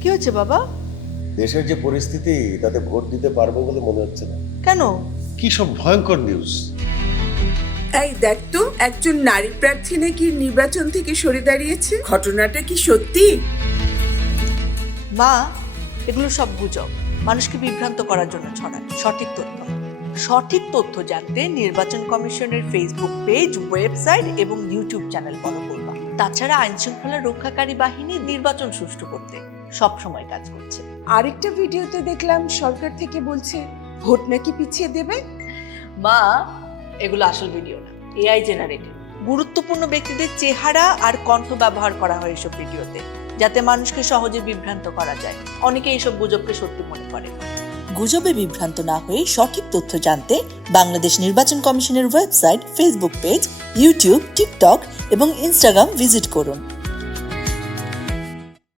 কি হচ্ছে বাবা? দেশের যে পরিস্থিতি তাতে ভোট দিতে পারবো বলে মনে হচ্ছে না। কেন? কি সব ভয়ঙ্কর নিউজ! এই দেখ তো, একজন নারী প্রার্থী নাকি নির্বাচন থেকে সরে দাঁড়িয়েছে। ঘটনাটা কি সত্যি? মা, এগুলো সব গুজব, মানুষকে বিভ্রান্ত করার জন্য ছড়ানো, সঠিক তথ্য না। সঠিক তথ্য জানতে নির্বাচন কমিশনের ফেসবুক পেজ, ওয়েবসাইট এবং ইউটিউব চ্যানেল ফলো করবা। তাছাড়া আইন শৃঙ্খলা রক্ষাকারী বাহিনী নির্বাচন সুষ্ঠু করতে সব সময় কাজ করছে। আরেকটা ভিডিওতে দেখলাম সরকার থেকে বলছে ভোট নাকি পিছিয়ে দেবে। মা, এগুলো আসল ভিডিও না, এআই জেনারেটেড। গুরুত্বপূর্ণ ব্যক্তিদের চেহারা আর কণ্ঠ ব্যবহার করা হয় এসব ভিডিওতে, যাতে মানুষকে সহজে বিভ্রান্ত করা যায়। অনেকে এইসব গুজবকে সত্যি মনে করে। গুজবে বিভ্রান্ত না হয়ে সঠিক তথ্য জানতে বাংলাদেশ নির্বাচন কমিশনের website, Facebook page, YouTube, TikTok এবং ইনস্টাগ্রাম ভিজিট করুন।